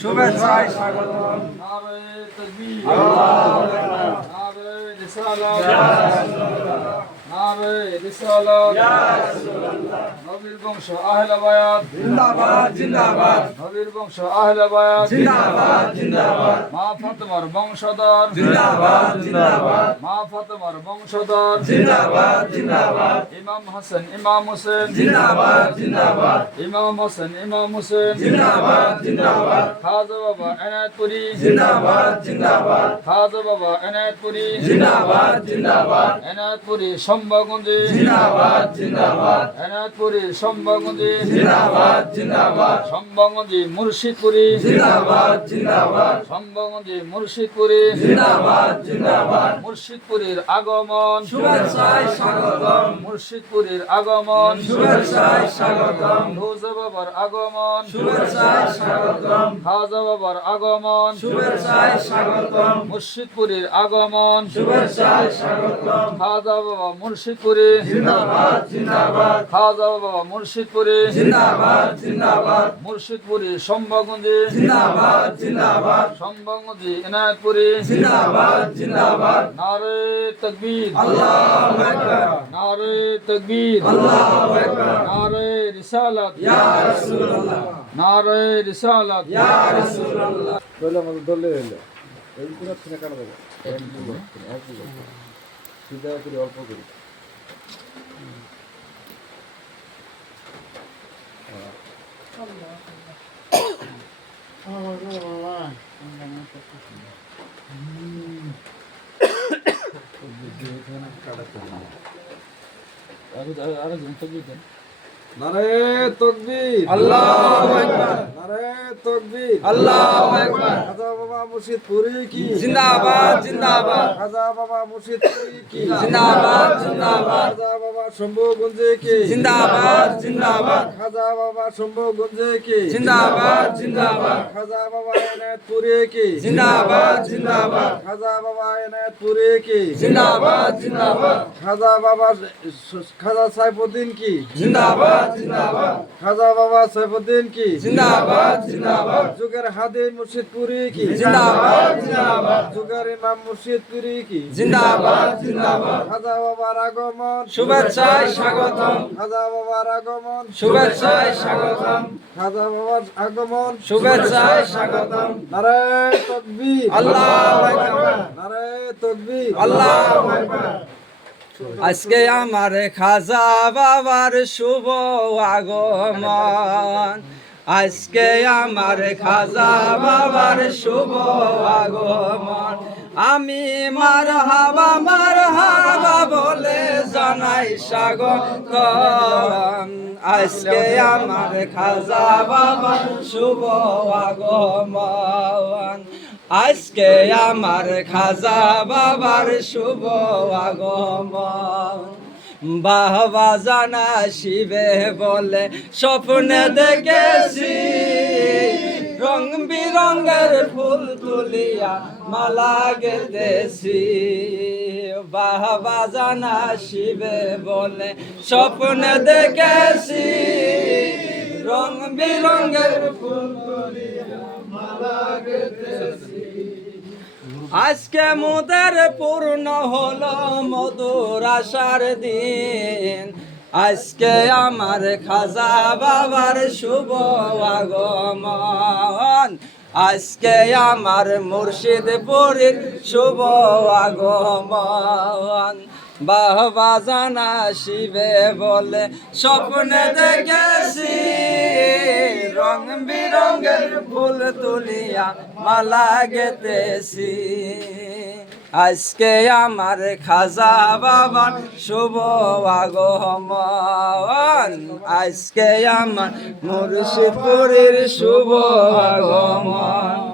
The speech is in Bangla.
শুভেচ্ছায় স্বাগতম। নারে রিসালাত। নারে রিসালাত। নবীর বংশ আহলে জিন্দাবাদ জিন্দাবাদ। নবীর বংশ আহলে জিন্দাবাদ জিন্দাবাদ। মা ফাতেমার বংশধর। জিন্দাবাদ জিন্দাবাদ। মা ফাতেমার বংশধর। জিন্দাবাদ জিন্দাবাদ। ইমাম হাসান ইমাম হোসেন। জিন্দাবাদ জিন্দাবাদ। ইমাম হোসেন ইমাম হোসেন। জিন্দাবাদ জিন্দাবাদ। খাজা বাবা এনায়তপুরি। জিন্দাবাদ জিন্দাবাদ। খাজা বাবা এনায়তপুরি। জিন্দাবাদ জিন্দাবাদ। এনায়তপুরি সম্ভাগঞ্জে জিন্দাবাদ জিন্দাবাদ। এনায়তপুরি জিন্দাবাদ জিন্দাবাদ। সম্ভাগঞ্জি মুর্শিদপুরি জিন্দাবাদ জিন্দাবাদ। সম্ভাগঞ্জি মুর্শিদপুরি জিন্দাবাদ জিন্দাবাদ। মুর্শিদপুরীর আগমন শুভেচ্ছায় স্বাগতম। মুর্শিদপুরীর আগমন শুভেচ্ছায় স্বাগতম। রোজা বাবার আগমন শুভেচ্ছায় স্বাগতম। খাজা বাবার আগমন শুভেচ্ছায় স্বাগতম। মুর্শিদপুরীর আগমন শুভেচ্ছায় স্বাগতম। খাজা বাবা মুর্শিদপুরি জিন্দাবাদ জিন্দাবাদ। খাজা বাবা মুর্শিদপুরি। জিন্দাবাদ জিন্দাবাদ। মুর্শিদপুরি সম্ভাগঞ্জি। জিন্দাবাদ জিন্দাবাদ। সম্ভাগঞ্জি এনায়তপুরি। জিন্দাবাদ জিন্দাবাদ। নারে তকবীর। আল্লাহু আকবার। নারে তকবীর। আল্লাহু আকবার। নারে রিসালাত। ইয়া রাসূলুল্লাহ। নারে রিসালাত। ইয়া রাসূলুল্লাহ। বলে আমাদের দলে এলো। এই পুরো থেকে কাটা দেবো সিধা করে অল্প করে আরেকজন তকবীর দেন নারে তকবীর আল্লাহু আকবার নারে তকবীর আল্লাহু আকবার খাজা বাবা মুর্শিদ পুরি কি জিন্দাবাদ জিন্দাবাদ। খাজা বাবা মুর্শিদ পুরি কি জিন্দাবাদ জিন্দাবাদ। শম্ভুগঞ্জে কি? জিন্দাবাদ জিন্দাবাদ। খাজা বাবা শম্ভুগঞ্জে কি? জিন্দাবাদ জিন্দাবাদ। খাজা বাবা এনায়তপুরে কি? জিন্দাবাদ জিন্দাবাদ। খাজা বাবা এনায়তপুরে কি? জিন্দাবাদ জিন্দাবাদ। খাজা বাবা খাজা সাইফুদ্দিন কি? জিন্দাবাদ জিন্দাবাদ। খাজা বাবা সাইফুদ্দিন কি? জিন্দাবাদ জিন্দাবাদ। যুগের হাদি মুর্শিদপুরি কি? জিন্দাবাদ জিন্দাবাদ। যুগের ইমাম মুর্শিদপুরি কি? জিন্দাবাদ জিন্দাবাদ। খাজা বাবার আগমন। শুভেচ্ছায় স্বাগতম। খাজা বাবার আগমন। শুভেচ্ছায় স্বাগতম। খাজা বাবার আগমন। শুভেচ্ছায় স্বাগতম। নারায় তকবীর। আল্লাহু আল্লাহু আজকে আমার খাজা বাবার শুভ আগমন। আজকে আমার খাজা বাবার শুভ আগমন। আমি মার হাবা মার হাবা জানাই স্বাগত আজকে আমার খাজা বাবার শুভ আগমন। আজকে আমার খাজা বাবার শুভ আগমন। বাহবা জানা শিবে বলে স্বপ্নে দেখেছি। রং বিরঙ্গের ফুল তুলিয়া মালা গেতেছি বাহবা জানা শিবে বলে স্বপ্নে দেখেছি। রং বিরঙ্গের ফুল তুলিয়া মালা গেতেছি আজকে মোদের পূর্ণ হলো মধুর আশার দিন। আজকে আমার খাজা বাবার শুভ আগমন। আজকে আমার মুর্শিদপুরের শুভ আগমন। বাবা জানা শিবে বলে, স্বপ্নে দেখেছি রং বিরঙ্গের ফুল তুলিয়া মালা গেতেছি আজকে আমার খাজা বাবার শুভ আগমন। আজকে আমার মুর্শিদপুরের শুভ আগমন।